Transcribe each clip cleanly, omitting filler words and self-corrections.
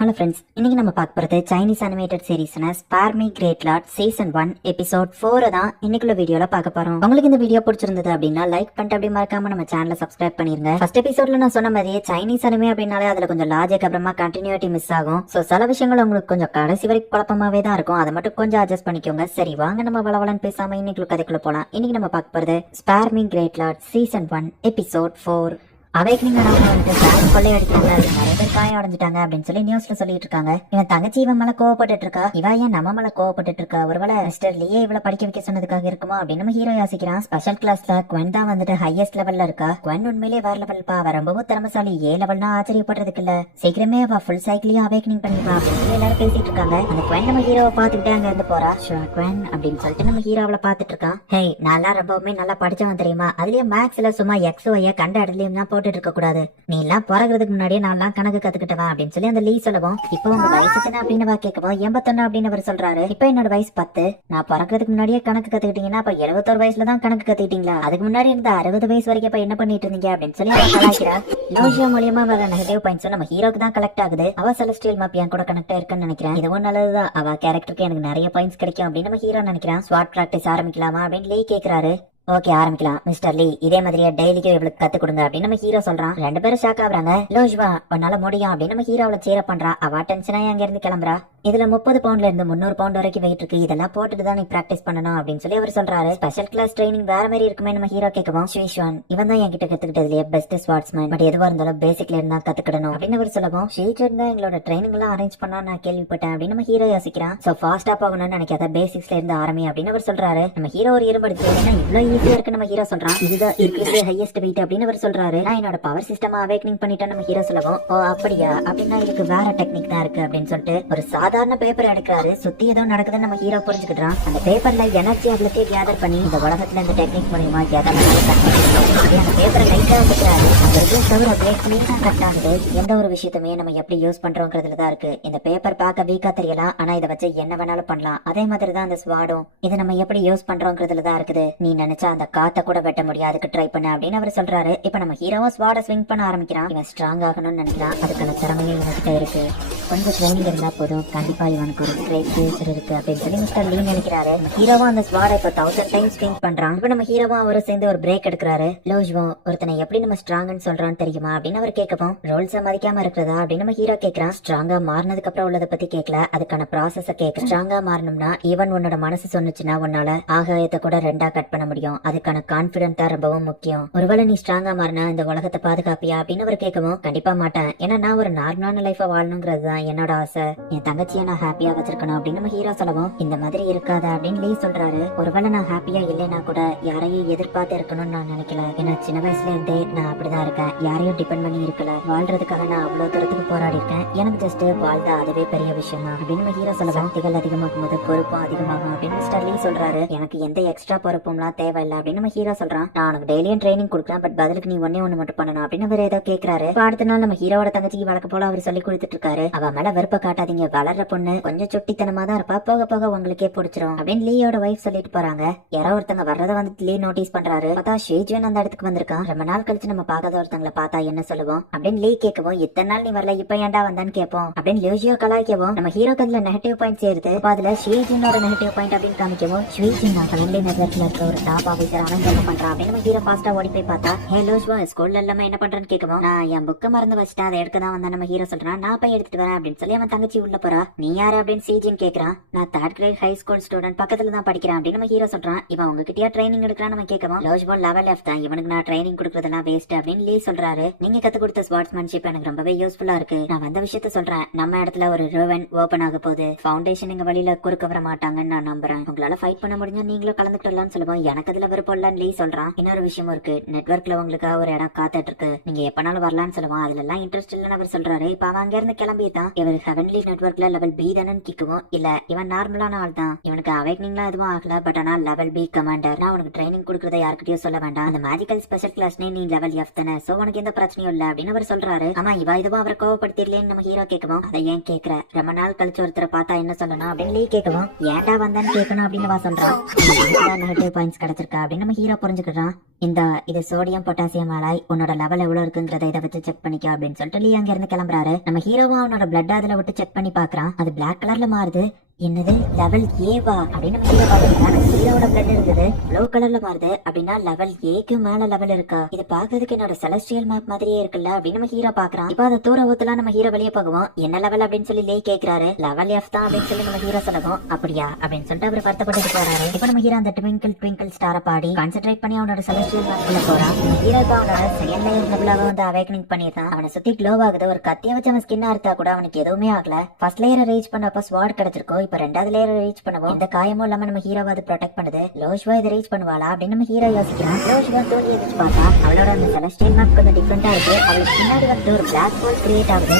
Hello friends, இன்னைக்கு நம்ம பார்க்க போகிறது சைனீஸ் அனிமேட்டட் சீரிஸ்னா spare me great lord season 1 episode 4 தான் இன்னைக்குள்ள வீடியோல பார்க்க போறோம். உங்களுக்கு இந்த வீடியோ பிடிச்சிருந்தது அப்படின்னா லைக் பண்ணிட்டு அப்படியே மறக்காம நம்ம சேனலை சப்ஸ்கிரைப் பண்ணிருங்க. ஃபர்ஸ்ட் எபிசோட்ல நான் சொன்ன மாதிரியே சைனீஸ் அனிமே அப்படின்னாலே அதுல கொஞ்சம் லாஜிக் அப்புறமா கண்டினியூட்டி மிஸ் ஆகும். ஸோ சில விஷயங்கள் உங்களுக்கு கொஞ்சம் கடைசி வரைக்கும் குழப்பமாவே தான் இருக்கும். அதை மட்டும் கொஞ்சம் அட்ஜஸ்ட் பண்ணிக்கோங்க. சரி, வாங்க நம்ம வளவலன்னு பேசாம இன்னைக்கு கதைக்குள்ள போலாம். இன்னைக்கு நம்ம பார்க்க போறது spare me great lord season 1 episode 4. Awakening வந்துட்டு பேங்க் கொள்ளை அடிக்கிறாங்க, நிறைய பேர் காயம் அடைஞ்சிட்டாங்க அப்படின்னு சொல்லி நியூஸ்ல சொல்லிட்டு இருக்காங்க. இவன் தங்கச்சி இவன் மேல கோவப்பட்டு இருக்கா, இவ ஏன் நம்ம மேல கோவப்பட்டு இருக்கா, ஒருவேளை மிஸ்டர் லியே இவளை படிக்க வைக்க சொன்னதுக்காக இருக்குமா அப்படின்னு நம்ம ஹீரோ யோசிக்கிறான். ஸ்பெஷல் கிளாஸ்ல குவென் தான் வந்துட்டு ஹையஸ்ட் லெவல்ல இருக்கா. குவென் உண்மையிலேயே வேற லெவல் பா, அவ ரொம்பவும் திறமசாலி. ஏ லெவல்னா ஆச்சரியப்படுறதுக்கு இல்ல, சீக்கிரமே அவ ஃபுல் சைக்கிளையும் அவேக்னிங் பண்ணிப்பா அப்படின்னு சொல்லி எல்லாரும் பேசிட்டு இருக்காங்க. அந்த குவென் நம்ம ஹீரோவை பாத்துக்கிட்டே அங்க இருந்து போறா. குவென் அப்படின்னு சொல்லிட்டு நம்ம ஹீரோ அவளை பாத்துட்டு இருக்கான். ஹே, நல்லா ரொம்பவுமே நல்லா படிச்சவன் தெரியுமா, அதுலயும் மேக்ஸ்ல சும்மா எக்ஸ் ஒய்ய கண்ட இடத்துலயும் தான் போட்டுட்டு இருக்க கூடாது. நீ எல்லாம் பிறகுறதுக்கு முன்னாடியே நான் கணக்கு கத்துக்கிட்டவன் அப்படின்னு சொல்லி அந்த லீ சொல்லவும், இப்போ உங்க வயசுக்கு அப்படின்னு கேட்கவும் 81 அப்படின்னு அவர் சொல்றாரு. இப்ப என்னோட வயசு 10, நான் பிறக்கிறதுக்கு முன்னாடியே கணக்கு கத்துக்கிட்டீங்கன்னா அப்ப 71 வயசுல தான் கணக்கு கத்துக்கிட்டீங்களா, அதுக்கு முன்னாடி இருந்த 60 வயசு வரைக்கும் இப்ப என்ன பண்ணிட்டு இருந்தீங்க அப்படின்னு சொல்லி அவன் கலாய்க்கிறா. லோஷியா மூலியமா வர நெகட்டிவ் பாயிண்ட்ஸ் நம்ம ஹீரோக்கு தான் கலெக்ட் ஆகுது. அவ செலஸ்டியல் மாப்பியா கூட கனெக்ட் இருக்குன்னு நினைக்கிறேன். இதுவும் நல்லதுதான், அவ கேரக்டருக்கு எனக்கு நிறைய பாயிண்ட்ஸ் கிடைக்கும் அப்படின்னு நம்ம ஹீரோ நினைக்கிறான். ஸ்வாட் பிராக்டிஸ் ஆரம்பிக்கலாமா அப்படின்னு லீ கேக்குறாரு. ஓகே, ஆரம்பிக்கலாம் மிஸ்டர் லீ, இதே மாதிரியே டெய்லிக்கும் இவளுக்கு கத்து கொடுங்க அப்படின்னு நம்ம ஹீரோ சொல்றான். ரெண்டு பேரும் ஷாக் ஆகுறாங்க. லோஷ்வா உன்னால முடியும் அப்படின்னு நம்ம ஹீரோவை சேர பண்றா. அவ டென்ஷனா அங்க இருந்து கிளம்புறா. இதுல 30 பவுண்ட்ல இருந்து 300 பவுண்ட் வரைக்கும் வெயிட் இருக்கு, இதெல்லாம் போட்டுட்டு தான் நீ பிராக்டிஸ் பண்ணணும் அப்படின்னு சொல்லி அவர் சொல்றாரு. ஸ்பெஷல் கிளாஸ் ட்ரைனிங் வேற மாதிரி இருக்குமே நம்ம ஹீரோ கேட்கவும், ஸ்வீஷ்வான் இவன் தான் என்கிட்ட கத்துக்கிட்டதுலயே பெஸ்ட் ஸ்வாட்ஸ்மேன், பட் எதுவா இருந்தாலும் பேசிக்ல இருந்தா கத்துக்கிடணும் அப்படின்னு அவர் சொல்லவும், ஷீச்சர் தான் எங்களோட ட்ரைனிங் எல்லாம் அரேஞ்ச் பண்ணா நான் கேள்விப்பட்டேன் அப்படின்னு நம்ம ஹீரோ யோசிக்கிறான். சோ ஃபாஸ்டா போகணும்னு நினைக்காத, பேசிக்ஸ்ல இருந்து ஆரம்பி அப்படின்னு அவர் சொல்றாரு. நம்ம ஹீரோ ஒரு இருபடுத்து இவ்வளவு ஈஸியா இருக்கு நம்ம ஹீரோ சொல்றான். இதுதான் இருக்கிறதுலே ஹையஸ்ட் வெயிட் அப்படின்னு அவர் சொல்றாரு. நான் என்னோட பவர் சிஸ்டம் அவேக்னிங் பண்ணிட்டேன் நம்ம ஹீரோ சொல்லவும், ஓ அப்படியா, அப்படின்னா இதுக்கு வேற டெக்னிக் தான் இருக்கு அப்படின்னு சொல்லிட்டு ஒரு சாதாரண பேப்பர் எடுக்கிறாரு. சுத்தி ஏதோ நடக்குதுன்னு நம்ம ஹீரோ புரிஞ்சுக்கிட்டான். அந்த பேப்பர்ல எனர்ஜி அவ்வளோ கேதர் பண்ணி இந்த உலகத்துல இந்த டெக்னிக் மூலியமா அந்த பேப்பரை லைட்டா வச்சுக்கிறாரு. அந்த தவிர பிரேக் பண்ணி தான் கட் ஆகுது. எந்த ஒரு விஷயத்துமே நம்ம எப்படி யூஸ் பண்றோங்கிறதுல தான் இருக்கு. இந்த பேப்பர் பார்க்க வீக்கா தெரியலாம், ஆனா இதை வச்சு என்ன வேணாலும் பண்ணலாம். அதே மாதிரி தான் அந்த ஸ்வாடும், இதை நம்ம எப்படி யூஸ் பண்றோங்கிறதுல தான் இருக்குது. நீ நினைச்சா அந்த காத்த கூட வெட்ட முடியாது, அதுக்கு ட்ரை பண்ண அப்படின்னு அவர் சொல்றாரு. இப்ப நம்ம ஹீரோவும் ஸ்வாட ஸ்விங் பண்ண ஆரம்பிக்கிறான். இவன் ஸ்ட்ராங் ஆகணும்னு நினைக்கிறான், அதுக்கான திறமையும் இவன்கிட்ட இருக்கு. கொஞ்சம் ட்ரைனிங் இருந்தா போதும், கண்டிப்பா இவனுக்கு ஒரு கிரேட் ஃபியூச்சர் இருக்கு அப்படின்னு சொல்லி மிஸ்டர் லீ நினைக்கிறாரு. ஹீரோவும் அந்த ஸ்வாட இப்ப 1000 டைம்ஸ் ஸ்விங் பண்றான். இப்ப நம்ம ஹீரோவும் அவரை சேர்ந்து ஒரு பிரேக் எடுக்கிறாரு. லோஜ்வும் ஒருத்தனை எப்படி நம்ம ஸ்ட்ராங்னு சொல்றான்னு தெரியுமா அப்படின்னு அவர் கேட்கவும், ரோல்ஸ் மதிக்காம இருக்கிறதா அப்படின்னு நம்ம ஹீரோ கேட்கிறான். ஸ்ட்ராங்கா மாறினதுக்கு அப்புறம் உள்ளதை பத்தி கேட்கல, அதுக்கான ப்ராசஸ கேட்க. ஸ்ட்ராங்கா மாறணும்னா ஈவன் உன்னோட மனசு சொன்னுச்சுன்னா உன்னால ஆகாயத்தை கூட 2ஆ கட் பண்ண முடியும். அதுக்கான கான்பிடன்ட் தான் ரொம்பவும் முக்கியம். ஒருவேளை நீ ஸ்ட்ராங்கா மாறினா இந்த உலகத்தை பாதுகாப்பியா அப்படின்னு அவர் கேட்கவும், கண்டிப்பா மாட்டேன், ஏன்னா நான் ஒரு நார்மலான லைஃப வாழணுங்கிறது தான் என்னோட ஆசை. என் தங்கச்சியை நான் ஹாப்பியா வச்சிருக்கணும் அப்படின்னு நம்ம ஹீரோ சொல்லவும், இந்த மாதிரி இருக்காத அப்படின்னு லீ சொல்றாரு. ஒருவேளை நான் ஹாப்பியா இல்லைன்னா கூட யாரையும் எதிர்பார்த்து இருக்கணும்னு நான் நினைக்கல. ஏன்னா சின்ன வயசுல இருந்தே நான் அப்படிதான் இருக்கேன், யாரையும் டிபெண்ட் பண்ணி இருக்கல. வாழ்றதுக்காக நான் அவ்வளவு தூரத்துக்கு போராடி இருக்கேன். எனக்கு ஜஸ்ட் வாழ்ந்தா அதுவே பெரிய விஷயம் தான் அப்படின்னு நம்ம ஹீரோ சொல்லவும், திகழ் அதிகமாகும் போது பொறுப்பும் அதிகமாகும் அப்படின்னு மிஸ்டர் லீ சொல்றாரு. எனக்கு எந்த எக்ஸ்ட்ரா பொறுப்பும்லாம் தேவையில்லை அப்படின்னு நம்ம ஹீரோ சொல்றான். நான் உனக்கு டெய்லியும் ட்ரைனிங் கொடுக்குறேன், பட் பதிலுக்கு நீ ஒண்ணு மட்டும் பண்ணணும் அப்படின்னு அவர் ஏதோ கேட்கிறாரு. அடுத்த நாள் நம்ம ஹீரோட தங்கச்சிக்கு வழக்க போல அவர் சொல்லி கொடுத்துட்டு இருக்காரு. அவ மேல வெறுப்ப காட்டாதீங்க, வளர்ற பொண்ணு கொஞ்சம் சுட்டித்தனமா தான் இருப்பா, போக போக உங்களுக்கே பிடிச்சிரும் அப்படின்னு லீயோட வைஃப் சொல்லிட்டு போறாங்க. யாரோ ஒருத்தங்க வர்றத வந்துட்டு லீ நோட்டீஸ் பண்றாரு. பார்த்தா ஷீஜுன் அந்த இடத்துக்கு வந்திருக்கான். ரொம்ப நாள் கழிச்சு நம்ம பார்க்காத ஒருத்தங்களை பார்த்தா என்ன சொல்லுவோம் அப்படின்னு லீ கேட்கவும், இத்தனை நாள் நீ வரல, இப்ப ஏன்டா வந்தான்னு கேட்போம் அப்படின்னு லூஜியோ கலாய்க்கவும், நம்ம ஹீரோ கதுல நெகட்டிவ் பாயிண்ட் சேருது. அதுல ஷீஜுனோட நெகட்டிவ் பாயிண்ட் அப்படின்னு காமிக்கவும், ஷீஜுன் ஃபேமிலி நெட்வொர்க்ல இருக்க ஒரு டாப் ஆபீசர், அவன் என்ன பண்றான் அப்படின்னு நம்ம ஹீரோ ஃபாஸ்டா ஓடி போய் பார்த்தா, ஹே லூஜ்வா ஸ்கூல்ல எல்லாமே என்ன பண்றேன்னு கேட்கவும், நான் என் புக்கை மறந்து வச்சுட்டேன், அதை எடுக்க தான் வந்தா நம்ம ஹீரோ சொல்றான். நான் போய் எடுத்துட்டு வரேன் அப்படின்னு சொல்லி அவன் தங்கச்சி உள்ள போறா. நீ யாரு அப்படின்னு ஷீஜுன் கேக்குறான். நான் 3rd great high school student, பக்கத்துல தான் படிக்கிறேன் அப்படின்னு நம்ம ஹீரோ சொல்றான். இவன் உங்ககிட்டயா ட்ரைனிங் எடுக்கிறான் நம்ம கேட்கவும், லோஜ்வா லெவல் F தான், இவனுக்கு நான் ட்ரைனிங் கொடுக்கறதெல்லாம் வேஸ்ட் அப்படின்னு லீ சொல்றாரு. நீங்க கத்து கொடுத்த ஸ்வாட்ஸ்மேன்ஷிப் எனக்கு ரொம்பவே யூஸ்ஃபுல்லா இருக்கு. நான் வந்த விஷயத்த சொல்றேன், நம்ம இடத்துல ஒரு ரோவன் ஓபன் ஆக போகுது. ஃபவுண்டேஷன் எங்க வழியில குறுக்க வர மாட்டாங்கன்னு நான் நம்புறேன். உங்களால ஃபைட் பண்ண முடிஞ்சா நீங்களும் கலந்துக்கிட்டலாம்னு சொல்லுவோம். எனக்கு அதுல விருப்பம் இல்லன்னு லீ சொல்றான். இன்னொரு விஷயமும் இருக்கு, நெட்வொர்க்ல உங்களுக்கு ஒரு இடம் காத்துட்டு இருக்கு, நீங்க எப்பனாலும் வரலாம்னு சொல்லுவான். அதுல எல்லாம் இன்ட்ரெஸ்ட் இல்லன்னு அவர் சொல்றாரு. இப்ப அவன் அங்க இருந்து கிளம்பிட்டான். இவர் ஹெவன்லி நெட்வொர்க்ல லெவல் B தானு கேட்கவும், இல்ல இவன் நார்மலான ஆள் தான், இவனுக்கு அவேக்னிங்லாம் எதுவும் ஆகல, பட் ஆனா லெவல் B கமாண்டர். நான் உனக்கு ட்ரைனிங் கொடுக்கறத யாருக்கிட்டயும் சொல்ல வேண்டாம், அந்த மேஜிக்கல் ஸ்பெஷல் கிளாஸ்னே நீ லெவல் F தானே, சோ உனக்கு எந்த பிரச்சனையும் இல்ல அப்படின்னு அவர் சொல்றாரு. ஆமா, இவ இதுவும் அவரை கோவப்படுத்திடலேன்னு நம்ம ஹீரோ கேட்கவும், அதை ஏன் கேட்கற, ரொம்ப நாள் கழிச்சு ஒருத்தரை பார்த்தா என்ன சொல்லணும் அப்படின்னு லீ கேட்கவும், ஏன்டா வந்தான்னு கேட்கணும் அப்படின்னு சொல்றான். நெகட்டிவ் பாயிண்ட்ஸ் கிடைச்சிருக்கு இருக்கா அப்படின்னு நம்ம ஹீரோ புரிஞ்சுக்கிறான். இது சோடியம் பொட்டாசியம் ஆலாய், உன்னோட லெவல் எவ்வளவு இருக்குங்கிறத இதை வச்சு செக் பண்ணிக்கோ அப்படின்னு சொல்லிட்டு லீ அங்க இருந்து கிளம்புறாரு. நம்ம ஹீரோவும் அவனோட பிளட் அதுல விட்டு செக் பண்ணி பாக்குறான். அது பிளாக் கலர்ல மாறுது. என்னது லெவல் ஏவா அப்படின்னு நம்ம ஹீரோ பாத்தீங்கன்னா ஹீரோட பிளட் இருக்குது ப்ளூ கலர்ல மாறுது. அப்படின்னா லெவல் ஏக்கு மேல லெவல் இருக்கா? இது பாக்குறதுக்கு என்னோட செலஸ்டியல் மேப் மாதிரியே இருக்குல்ல அப்படின்னு நம்ம ஹீரோ பாக்குறான். இப்போ அதை தூர ஊத்தலாம் நம்ம ஹீரோ வெளியே போகுவோம். என்ன லெவல் அப்படின்னு சொல்லி லே கேக்குறாரு. லெவல் எஃப் தான் அப்படின்னு சொல்லி நம்ம ஹீரோ சொல்லவும் அப்படியா அப்படின்னு சொல்லிட்டு அவர் வருத்தப்பட்டு போறாரு. இப்போ நம்ம ஹீரோ அந்த ட்விங்கிள் ட்விங்கிள் ஸ்டாரை பாடி கான்சென்ட்ரேட் பண்ணி அவனோட செலஸ்டியல் மேப்ல போறான். ஹீரோ இப்போ அவனோட செகண்ட் லேயர் நெபுலாவை வந்து அவேக்கனிங் பண்ணிடுறான். அவனை சுத்தி க்ளோ ஆகுது. ஒரு கத்திய வச்சு அவன் ஸ்கின் அறுத்தா கூட அவனுக்கு எதுவுமே ஆகல. ஃபர்ஸ்ட் லேயரை ரீச் பண்ணப்ப ஸ்வாட் கிடைச்சிருக்கோம். இப்போ ரெண்டாவது லேயரை ரீச் பண்ணுவோம். இந்த காயமும் இல்லாம நம்ம ஹீரோவை அது ப்ரொடெக்ட் பண்ணுது. லோஷ்வா இதை ரீச் பண்ணுவாளா அப்படின்னு நம்ம ஹீரோ யோசிக்கிறான். லோஷ்வா தோல்வியை வச்சு பார்த்தா அவளோட அந்த செலஸ்டியல் மேப் கொஞ்சம் டிஃபரெண்டா இருக்கு. அவளுக்கு பின்னாடி வந்து ஒரு பிளாக் ஹோல் கிரியேட் ஆகுது.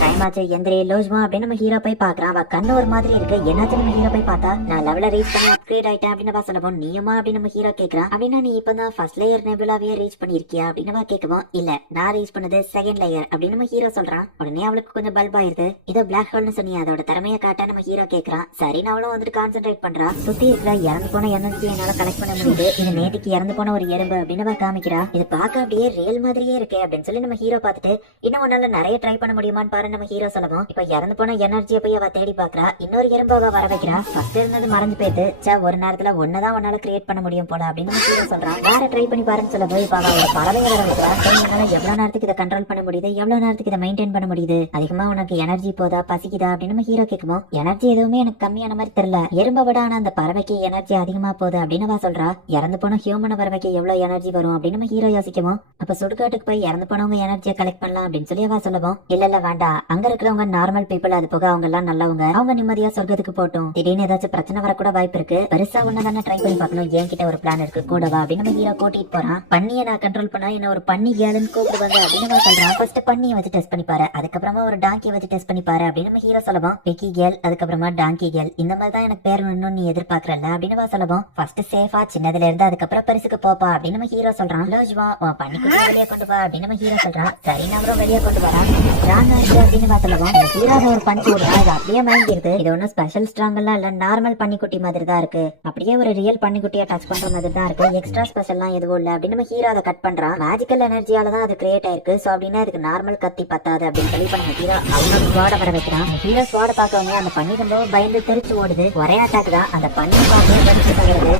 டைம் ஆச்சு எந்திரி லோஷ்வா அப்படின்னு நம்ம ஹீரோ போய் பாக்குறான். அவ கண்ணு ஒரு மாதிரி இருக்கு. என்னாச்சு நம்ம ஹீரோ போய் பார்த்தா நான் லெவல ரீச் பண்ணி அப்கிரேட் ஆயிட்டேன் அப்படின்னு சொல்லவும் நீயுமா அப்படின்னு நம்ம ஹீரோ கேக்குறான். அப்படின்னா நீ இப்பதான் ஃபர்ஸ்ட் லேயர் நெபுலாவே ரீச் பண்ணிருக்கியா அப்படின்னு கேட்கவும் இல்ல நான் ரீச் பண்ணது செகண்ட் லேயர் அப்படின்னு நம்ம ஹீரோ சொல்றான். உடனே அவளுக்கு கொஞ்சம் பல்ப் ஆயிருது. இதோ பிளாக் ஹோல்னு சொன்னி அதோட திறமையை காட்ட நம்ம ஹீரோ கேக்குறான். சரி அவளும் வந்துட்டு கான்சென்ட்ரேட் பண்றா. சுத்தி இருக்கிற இறந்து போன எனர்ஜி என்னால கலெக்ட் பண்ண முடியுது. இது நேற்றுக்கு இறந்து போன ஒரு எறும்பு அப்படின்னு காமிக்கிறா. இது பார்க்க அப்படியே ரியல் மாதிரியே இருக்கு அப்படின்னு சொல்லி நம்ம ஹீரோ பார்த்துட்டு இன்னும் உன்னால நிறைய ட்ரை பண்ண முடியுமான்னு பாரு நம்ம ஹீரோ சொல்லவும். இப்ப இறந்து போன எனர்ஜியை போய் அவ தேடி பாக்குறா. இன்னொரு எறும்பு அவ வர வைக்கிறா. ஃபர்ஸ்ட் இருந்தது மறந்து போயிட்டு ஒரு நேரத்துல ஒன்னதான் உன்னால கிரியேட் பண்ண முடியும் போல அப்படின்னு நம்ம ஹீரோ சொல்றான். வேற ட்ரை பண்ணி பாருன்னு சொல்லவும் இப்ப அவ பறவை வர வைக்கிறா. என்னால எவ்வளவு நேரத்துக்கு இதை கண்ட்ரோல் பண்ண முடியுது, எவ்வளவு நேரத்துக்கு இதை மெயின்டைன் பண்ண முடியுது, அதிகமா உனக்கு எனர்ஜி போதா பசிக்குதா அப்படின்னு நம்ம ஹீரோ கேட்கும். எனர்ஜி எதுவுமே எனக்கு கம்மியான மாதிரி தெரியல. எறும்பை விட ஆனா அந்த பறவைக்கு எனர்ஜி அதிகமா போகுது அப்படின்னு சொல்றா. இறந்து போன ஹியூமன் பறவைக்கு எவ்வளவு எனர்ஜி வரும் அப்படின்னு நம்ம ஹீரோ யோசிக்கவும். அப்ப சுடுகாட்டுக்கு போய் இறந்து போனவங்க எனர்ஜியை கலெக்ட் பண்ணலாம் அப்படின்னு சொல்லி சொல்லவும். இல்ல வேண்டாம், அங்க இருக்கிறவங்க நார்மல் பீப்புள், அது போக அவங்க எல்லாம் நல்லவங்க, அவங்க நிம்மதியா சொர்க்கத்துக்கு போட்டும். திடீர்னு ஏதாச்சும் பிரச்சனை வரக்கூட வாய்ப்பு இருக்கு. பெருசா ஒன்னதானே ட்ரை பண்ணி பார்க்கணும். என்கிட்ட ஒரு பிளான் இருக்கு கூடவா அப்படின்னு நம்ம ஹீரோ கூட்டிட்டு போறான். பண்ணியை நான் கண்ட்ரோல் பண்ணா என்ன ஒரு பண்ணி கேளுன்னு கூப்பிடுவாங்க அப்படின்னு சொல்றான். ஃபர்ஸ்ட் பண்ணியை வச்சு டெஸ்ட் பண்ணி பாரு, அதுக்கப்புறமா ஒரு டாங்கியை வச்சு டெஸ்ட் பண்ணி பாரு அப்படின்னு நம்ம ஹீரோ சொல்லவும். பெக்கி கேள், அதுக்கப்புறமா டாங்கி கேள், இந்த மாதிரி தான் எனக்கு பேர் வேணும்னு நீ எதிர்பார்க்கறல அப்படின்னு சொல்லவும். ஃபர்ஸ்ட் சேஃபா சின்னதுல இருந்து அதுக்கப்புறம் பெருசுக்கு போப்பா அப்படின்னு நம்ம ஹீரோ சொல்றான். லோஜ்வா பண்ணிக்குள்ள வெளியே கொண்டு வா அப்படின்னு நம்ம ஹீரோ சொல்றான். சரி நம்மளும் வெளியே கொண்டு வரான். ஸ்ட்ராங் ஆச்சு அப்படின்னு சொல்லவும் ஹீரோ ஒரு பஞ்சு விடுறா. அது அப்படியே மயங்கிருது. இது ஒன்னும் ஸ்பெஷல் ஸ்ட்ராங் எல்லாம் இல்ல, நார்மல் பன்னிக்குட்டி மாதிரி தான் இருக்கு. அப்படியே ஒரு ரியல் பன்னிக்குட்டியை டச் பண்ற மாதிரி தான் இருக்கு. எக்ஸ்ட்ரா ஸ்பெஷல்லாம் எதுவும் இல்ல அப்படின்னு நம்ம ஹீரோ அதை கட் பண்றான். மேஜிக்கல் எனர்ஜியால தான் அது கிரியேட் ஆயிருக்கு. சோ அப்படின்னா அதுக்கு நார்மல் கத்தி பத்தாது அப்படின்னு சொல்லி பண்ண ஹீரோ அவனோட ஸ்வாட வர வைக்கிறான். ஹீரோ ஸ்வாட பார்க்கவங்க அந்த பண்ணி ரொம்ப பயந்து தெரிச்சு ஓடுது. ஒரே அட்டாக் தான். அந்த பண்ணி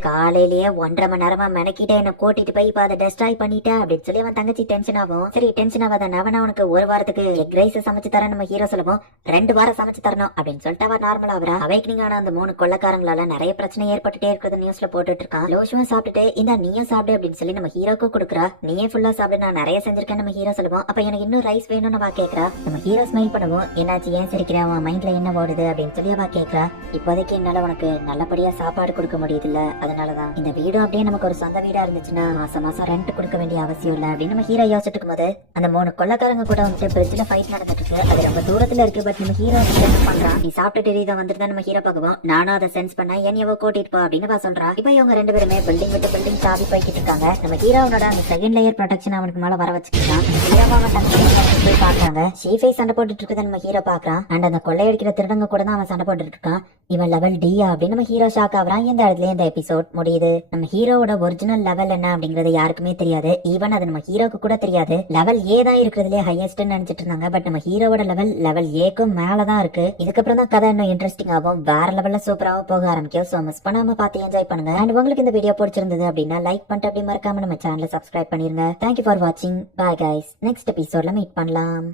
காலையிலேயே 1.5 மணி நேரமா மெனக்கிட்ட என்ன கூட்டிட்டு போய் இப்ப அதை டெஸ்ட்ராய் பண்ணிட்டேன் அப்படின்னு சொல்லி அவன் தங்கச்சி டென்ஷன் ஆகும். சரி டென்ஷன் ஆகாத அவன் அவனுக்கு ஒரு வாரத்துக்கு எக் ரைஸ் சமைச்சு தர நம்ம ஹீரோ சொல்லுவோம். 2 வாரம் சமைச்சு தரணும் அப்படின்னு சொல்லிட்டு அவன் நார்மலா ஆகுறா. அவேக்னிங் ஆன அந்த 3 கொள்ளக்காரங்களால நிறைய பிரச்சனை ஏற்பட்டுட்டே இருக்கிறது நியூஸ்ல போட்டுட்டு இருக்கான். லோஷும் சாப்பிட்டுட்டு இந்த நீயும் சாப்பிடு அப்படின்னு சொல்லி நம்ம ஹீரோக்கு கொடுக்குறா. நீயே ஃபுல்லா சாப்பிடு, நான் நிறைய செஞ்சிருக்கேன் நம்ம ஹீரோ சொல்லுவோம். அப்ப எனக்கு இன்னும் ரைஸ் வேணும்னு அவ கேக்குறா. நம்ம ஹீரோ ஸ்மைல் பண்ணுவோம். என்னாச்சு ஏன் சிரிக்கிறா, அவன் மைண்ட்ல என்ன ஓடுது அப்படின்னு சொல்லி அவ கேக்குறா. இப்போதைக்கு என்னால உனக்கு நல்லபடியா சாப்பாடு கொடுக்க முடியுது இல்ல, அதனாலதான் இந்த வீடு அப்படியே நமக்கு ஒரு சொந்த வீடா இருந்துச்சுன்னா மாசம் மாசம் ரெண்ட் கொடுக்க வேண்டிய அவசியம் இல்ல அப்படின்னு நம்ம ஹீரோ யோசிச்சுட்டு இருக்கும்போது அந்த 3 கொள்ளக்காரங்க கூட வந்துட்டு பிரிட்ஜ்ல ஃபைட் நடந்துட்டு இருக்கு. அது ரொம்ப தூரத்துல இருக்கு. பட் நம்ம ஹீரோ சென்ஸ் பண்றான். நீ சாப்பிட்டுட்டு இதை வந்துட்டு நம்ம ஹீரோ பார்க்குவோம். நானும் அதை சென்ஸ் பண்ண என்னையவோ கூட்டிட்டு போ அப்படின்னு சொல்றா. இப்ப இவங்க 2 பேருமே பில்டிங் விட்டு பில்டிங் தாவி போய்கிட்டு இருக்காங்க. நம்ம ஹீரோனோட அந்த செகண்ட் லேயர் ப்ரொடெக்ஷன் அவனுக்கு மேல வர வச்சுக்கிட்டான். போய் பாக்குறாங்க. ஷீஃபை சண்டை போட்டுட்டு இருக்கத நம்ம ஹீரோ பாக்குறான். அண்ட் அந்த கொள்ளையடிக்கிற திருடங்க கூட தான் அவன் சண்டை போட்டுட்டு இருக்கான். இவன் லெவல் டியா அப்படின்னு நம்ம ஹீரோ ஷாக் ஆகுறான். இந்த இடத்துல இந்த எபிசோட் முடியுது. நம்ம ஹீரோவோட ஒரிஜினல் லெவல் என்ன அப்படிங்கறது யாருக்குமே தெரியாது. ஈவன் அது நம்ம ஹீரோக்கு கூட தெரியாது. லெவல் ஏ தான் இருக்கிறதுலே ஹையஸ்ட் நினைச்சிட்டு இருந்தாங்க. பட் நம்ம ஹீரோவோட லெவல் ஏக்கும் மேலதான் இருக்கு. இதுக்கப்புறம் தான் கதை இன்னும் இன்ட்ரெஸ்டிங் ஆகும். வேற லெவல்ல சூப்பராக போக ஆரம்பிக்கும். சோ மிஸ் பண்ணாம பார்த்து என்ஜாய் பண்ணுங்க. அண்ட் உங்களுக்கு இந்த வீடியோ பிடிச்சிருந்தது அப்படின்னா லைக் பண்ணிட்டு அப்படி மறக்காம நம்ம சேனலை சப்ஸ்கிரைப் பண்ணிருங்க. தேங்க்யூ ஃபார் வாட்சிங். Bye guys. நெக்ஸ்ட் எபிசோட்ல மீட் பண்ணலாம்.